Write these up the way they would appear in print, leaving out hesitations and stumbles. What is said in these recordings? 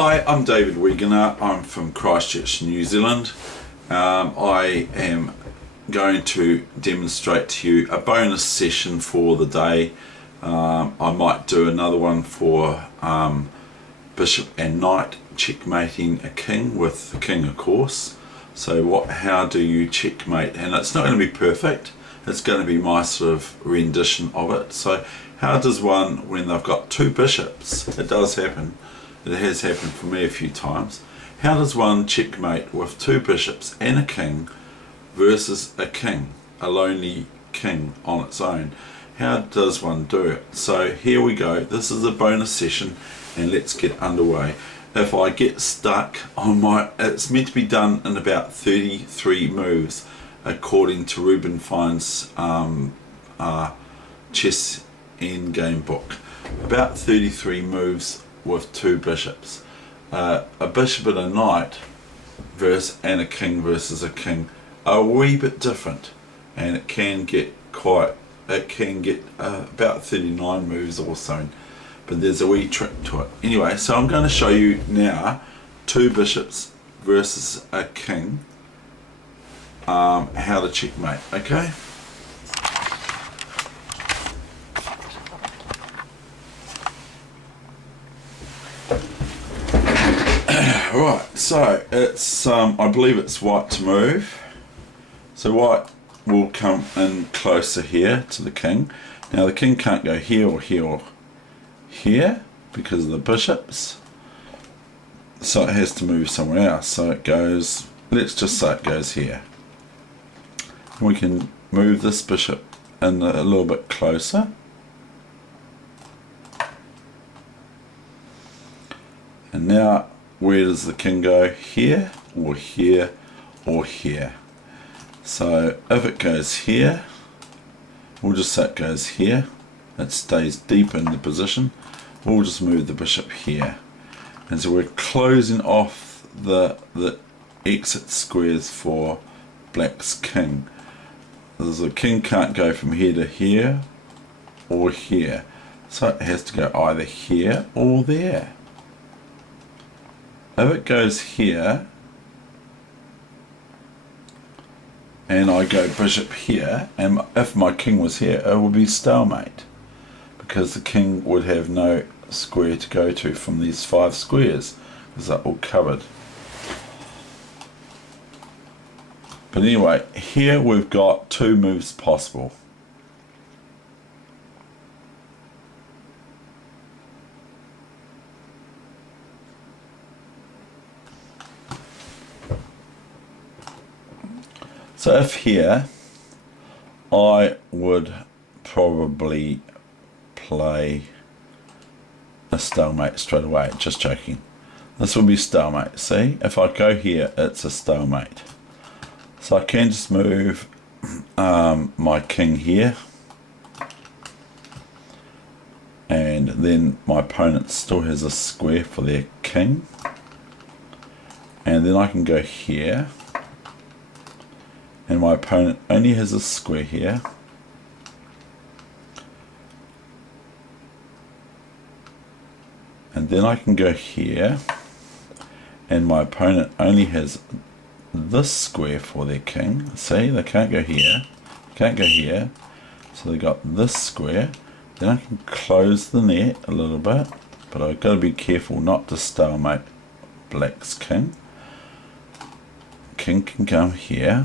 Hi, I'm David Wegener. I'm from Christchurch, New Zealand. I am going to demonstrate to you a bonus session for the day. I might do another one for bishop and knight checkmating a king with the king, of course. So how do you checkmate? And it's not going to be perfect. It's going to be my sort of rendition of it. So how does one, when they've got two bishops, it does happen, it has happened for me a few times, how does one checkmate with two bishops and a king versus a king, a lonely king on its own? How does one do it? So here we go. This is a bonus session and let's get underway. If I get stuck on it's meant to be done in about 33 moves according to Reuben Fine's chess endgame book. About 33 moves with two bishops. A bishop and a knight and a king versus a king are a wee bit different, and it can get about 39 moves or so, but there's a wee trick to it. Anyway, so I'm going to show you now two bishops versus a king, how to checkmate, okay? Right, so it's I believe it's white to move. So white will come in closer here to the king. Now the king can't go here or here or here because of the bishops, so it has to move somewhere else. So it goes, let's just say it goes here. We can move this bishop in a little bit closer, and now where does the king go? Here or here or here? So if it goes here, we'll just say it goes here, it stays deep in the position, we'll just move the bishop here. And so we're closing off the exit squares for black's king. The king can't go from here to here or here, so it has to go either here or there. If it goes here and I go bishop here, and if my king was here, it would be stalemate because the king would have no square to go to from these 5 squares because they're all covered. But anyway, here we've got two moves possible. So if here, I would probably play a stalemate straight away, just joking. This will be stalemate, see? If I go here, it's a stalemate. So I can just move my king here, and then my opponent still has a square for their king, and then I can go here, and my opponent only has a square here, and then I can go here, and my opponent only has this square for their king. See, they can't go here, can't go here, so they got this square. Then I can close the net a little bit, but I've got to be careful not to stalemate black's king. King can come here.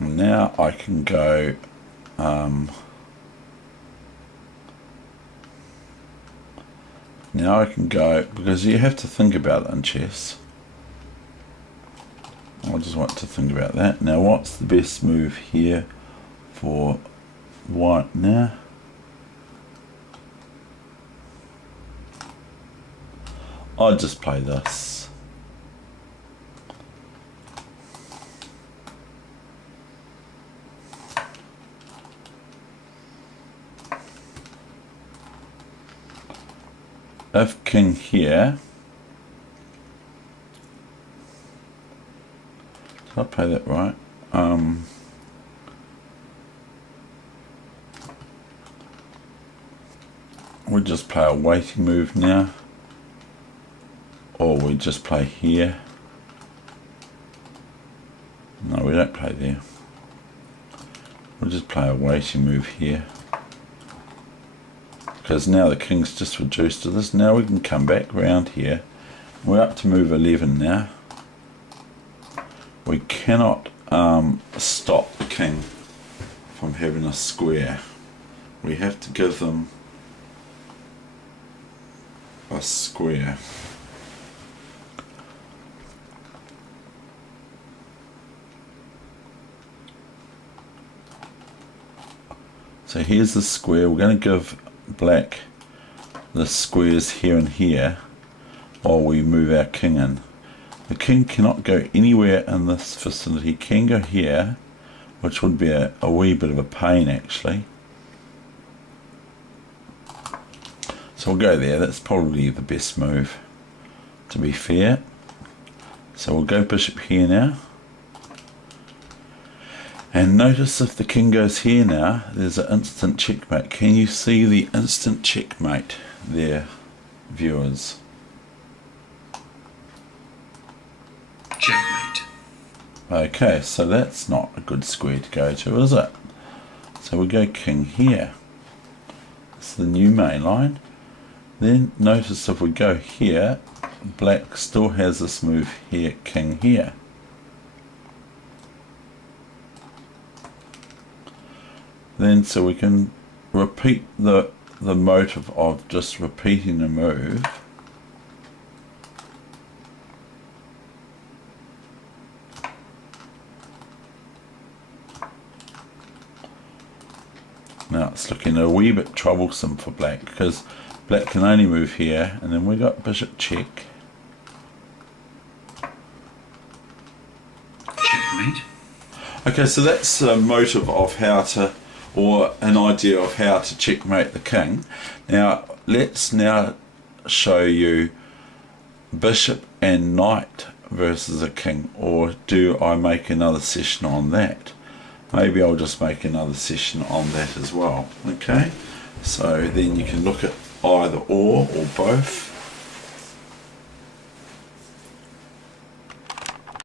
Now I can go because you have to think about it in chess. I just want to think about that. Now what's the best move here for white now? I'll just play this. If king here, did I play that right? we just play a waiting move now, or we just play here. No, we don't play there. We'll just play a waiting move here, because now the king's just reduced to this. Now we can come back round here. We're up to move 11 now. We cannot stop the king from having a square. We have to give them a square. So here's the square. We're going to give black the squares here and here while we move our king in. The king cannot go anywhere in this vicinity. He can go here, which would be a wee bit of a pain actually. So we'll go there. That's probably the best move, to be fair. So we'll go bishop here now. And notice if the king goes here now, there's an instant checkmate. Can you see the instant checkmate there, viewers? Checkmate. Okay, so that's not a good square to go to, is it? So we go king here. It's the new main line. Then notice if we go here, black still has this move here, king here. Then so we can repeat the motive of just repeating the move. Now it's looking a wee bit troublesome for black, because black can only move here, and then we got bishop check. Checkmate. Okay, so that's a motive of how to, or an idea of how to checkmate the king. Now let's now show you bishop and knight versus a king, or do I make another session on that? Maybe I'll just make another session on that as well. Okay, so then you can look at either or both.